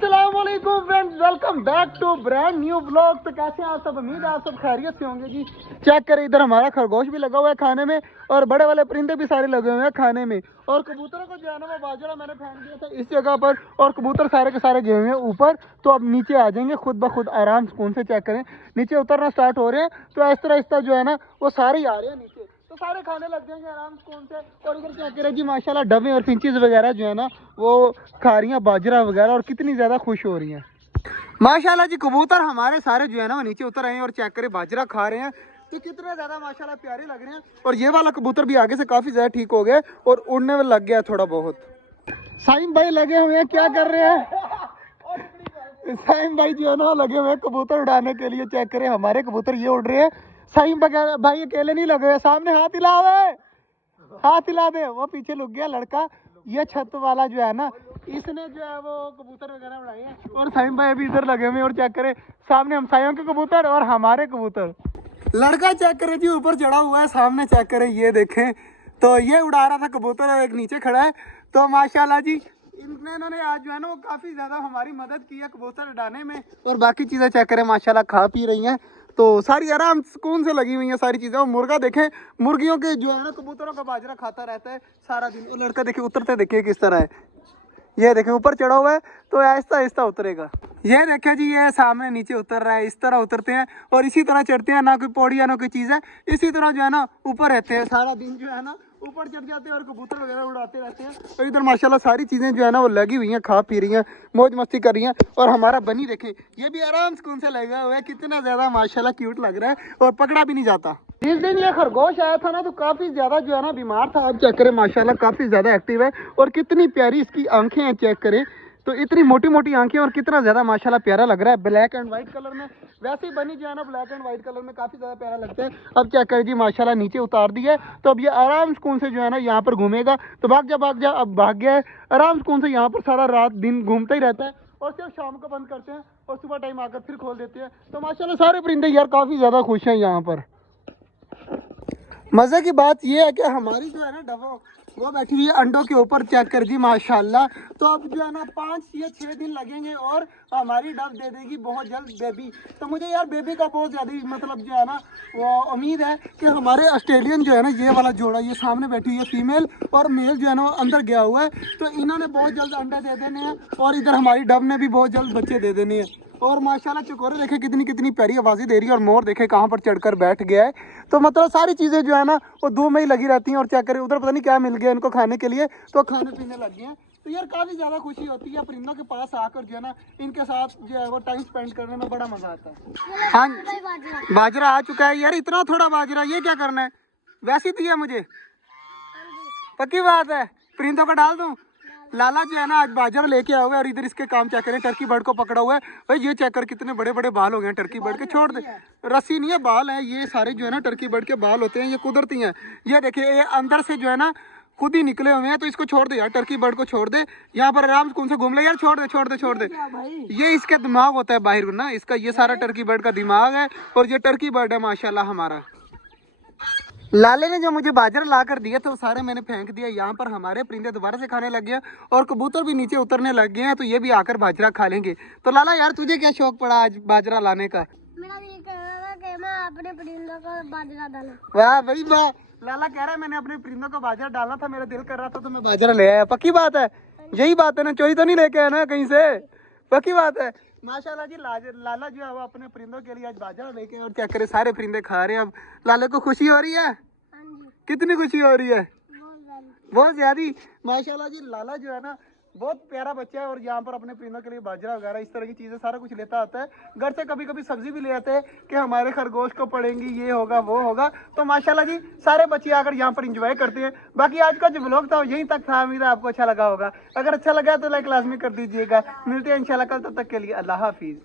अस्सलामुअलैकुम friends, welcome back to brand new blog. तो कैसे हैं आप सब? उम्मीद है आप सब खैरियत से होंगे जी। चेक करें, इधर हमारा खरगोश भी लगा हुआ है खाने में और बड़े वाले परिंदे भी सारे लगे हुए हैं खाने में। और कबूतरों को जो है ना वो बाजरा मैंने फेंक दिया था इस जगह पर और कबूतर सारे के सारे गए हुए हैं ऊपर। तो अब नीचे आ जाएंगे खुद ब खुद आराम सुकून से। चेक करें, नीचे उतरना स्टार्ट हो रहे हैं। तो आहिस्ता जो है ना वो सारे ही आ रहे हैं नीचे, तो सारे खाने लग जाएंगे आराम सुकून से। और इधर क्या करें जी, माशाल्लाह डवे और फिंचेस वगैरह जो है ना वो खा रही हैं बाजरा वगैरह और कितनी ज़्यादा खुश हो रही हैं माशाल्लाह जी। कबूतर हमारे सारे जो है ना वो नीचे उतर रहे हैं और चेक करें बाजरा खा रहे हैं, तो कितने ज़्यादा माशाल्लाह प्यारे लग रहे हैं। और ये वाला कबूतर भी आगे से काफ़ी ज़्यादा ठीक हो गया और उड़ने में लग गया थोड़ा बहुत। साइम भाई लगे हुए हैं, क्या कर रहे हैं? साइम भाई जो है ना लगे हुए हैं कबूतर उड़ाने के लिए। चेक करें हमारे कबूतर ये उड़ रहे हैं। साइम भाई अकेले नहीं लगे हुए, सामने हाथ हिलावे, हाथ हिला दे। वो पीछे लुक गया लड़का, ये छत वाला जो है ना इसने जो है वो कबूतर वगैरह उड़ाए हैं। और साइम भाई अभी इधर लगे हुए और चेक करें सामने हमसायों के कबूतर और हमारे कबूतर। लड़का चेक करें जी ऊपर चढ़ा हुआ है सामने, चेक करें ये देखें। तो ये उड़ा रहा था कबूतर और एक नीचे खड़ा है। तो माशाल्लाह जी इन्होंने आज जो है ना वो काफ़ी ज़्यादा हमारी मदद की है कबूतर उड़ाने में। और बाकी चीज़ें चेक करें माशाल्लाह खा पी रही हैं, तो सारी आराम सुकून से लगी हुई हैं सारी चीज़ें। और मुर्गा देखें, मुर्गियों के जो है ना कबूतरों का बाजरा खाता रहता है सारा दिन। और लड़का देखिए उतरते देखिए किस तरह है, ये देखें ऊपर चढ़ा हुआ है तो आहिस्ता आहिस्ता उतरेगा। ये देखें जी ये सामने नीचे उतर रहा है, इस तरह उतरते हैं और इसी तरह चढ़ते हैं। ना कोई पौड़ी ना कोई चीज़ है, इसी तरह जो है ना ऊपर रहते हैं सारा दिन जो है ना ऊपर चढ़ जाते हैं और कबूतर वगैरह उड़ाते रहते हैं। तो इधर माशाल्लाह सारी चीज़ें जो है ना वो लगी हुई हैं, खा पी रही हैं, मौज मस्ती कर रही हैं। और हमारा बनी देखें ये भी आराम सुकून से लगा हुआ है, कितना ज़्यादा माशाल्लाह क्यूट लग रहा है और पकड़ा भी नहीं जाता। जिस दिन ये खरगोश आया था ना तो काफ़ी ज़्यादा जो है ना बीमार था। अब चेक करें माशाल्लाह काफ़ी ज़्यादा एक्टिव है और कितनी प्यारी इसकी आंखें हैं। चेक करें तो इतनी मोटी मोटी आंखें और कितना ज़्यादा माशाल्लाह प्यारा लग रहा है ब्लैक एंड वाइट कलर में। वैसे ही बनी जो है ना ब्लैक एंड वाइट कलर में काफ़ी ज़्यादा प्यारा लगता है। अब चेक करें जी माशाल्लाह नीचे उतार दिया है, तो अब ये आराम सुकून से जो है ना यहाँ पर घूमेगा। तो भाग जा, अब भाग गया है आराम सुकून से। यहाँ पर सारा रात दिन घूमता ही रहता है और सिर्फ शाम को बंद करते हैं और सुबह टाइम आकर फिर खोल देते हैं। तो माशाल्लाह सारे परिंदे यार काफ़ी ज़्यादा खुश हैं यहाँ पर। मज़े की बात यह है कि हमारी जो है ना डबो वो बैठी हुई है अंडों के ऊपर। चेक कर जी माशाल्लाह। तो अब जो है ना 5 या 6 दिन लगेंगे और हमारी डब दे देगी बहुत जल्द बेबी। तो मुझे यार बेबी का बहुत ज़्यादा मतलब जो है ना वो उम्मीद है कि हमारे ऑस्ट्रेलियन जो है ना ये वाला जोड़ा, ये सामने बैठी हुई है फीमेल और मेल जो है ना अंदर गया हुआ है, तो इन्होंने बहुत जल्द अंडे दे देने हैं और इधर हमारी डब ने भी बहुत जल्द बच्चे दे देने हैं। और माशाल्लाह चकोरे देखे कितनी कितनी प्यारी आवाज़ें दे रही है और मोर देखे कहाँ पर चढ़कर बैठ गया है। तो मतलब सारी चीज़ें जो है ना वो धूम में ही लगी रहती हैं। और चेक करें उधर पता नहीं क्या मिल गया इनको खाने के लिए, तो खाने पीने लग गए हैं। तो यार काफ़ी ज़्यादा खुशी होती है परिंदों के पास आकर जो है ना इनके साथ जो है वो टाइम स्पेंड करने में बड़ा मज़ा आता है। हाँ बाजरा आ चुका है यार, इतना थोड़ा बाजरा, ये क्या करना है? वैसे दिया मुझे, पक्की बात है परिंदों को डाल दूँ। लाला जो है ना आज बाजरा लेके आया हुआ है और इधर इसके काम चेक करें, टर्की बर्ड को पकड़ा हुआ है। भाई ये चेक कर कितने बड़े बड़े बाल हो गए हैं टर्की बर्ड के। छोड़ दे, रस्सी नहीं है बाल है ये सारे जो है ना टर्की बर्ड के बाल होते हैं, ये कुदरती हैं। ये देखिए ये अंदर से जो है ना खुद ही निकले हुए हैं। तो इसको छोड़ दे यार, टर्की बर्ड को छोड़ दे, यहाँ पर आराम से घूम ले यार। छोड़ दे ये इसका दिमाग होता है बाहर ना, इसका ये सारा टर्की बर्ड का दिमाग है और ये टर्की बर्ड है माशाल्लाह हमारा। लाले ने जो मुझे बाजरा ला कर दिया तो सारे मैंने फेंक दिया। यहाँ पर हमारे परिंदे दोबारा से खाने लग गए और कबूतर भी नीचे उतरने लग गए हैं, तो ये भी आकर बाजरा खा लेंगे। तो लाला यार तुझे क्या शौक पड़ा आज बाजरा लाने का? मेरा ये कह रहा था कि मैं अपने परिंदों को बाजरा डालूं। वाह भाई वाह, लाला कह रहा है मैंने अपने परिंदों को बाजरा डालना था, मेरा दिल कर रहा था तो मैं बाजरा ले आया। पक्की बात है, यही बात है ना, चोरी तो नहीं लेके आया ना कहीं से? पक्की बात है माशाल्लाह जी। लाला जो है वो अपने परिंदों के लिए आज बाजरा लेके और क्या करे सारे परिंदे खा रहे हैं। अब लाले को खुशी हो रही है, कितनी खुशी हो रही है? बहुत ज्यादा माशाल्लाह जी। लाला जो है ना बहुत प्यारा बच्चा है और यहाँ पर अपने परिंदों के लिए बाजरा वगैरह इस तरह की चीज़ें सारा कुछ लेता आता है। घर से कभी कभी सब्जी भी ले आते हैं कि हमारे खरगोश को पड़ेंगी, ये होगा वो होगा। तो माशाल्लाह जी सारे बच्चे आकर यहाँ पर इंजॉय करते हैं। बाकी आज का जो व्लॉग था यहीं तक था, उम्मीद है आपको अच्छा लगा होगा। अगर अच्छा लगा तो लाइक लाजमी कर दीजिएगा। मिलते हैं इंशाल्लाह कल, तब तक के लिए अल्लाह हाफिज़।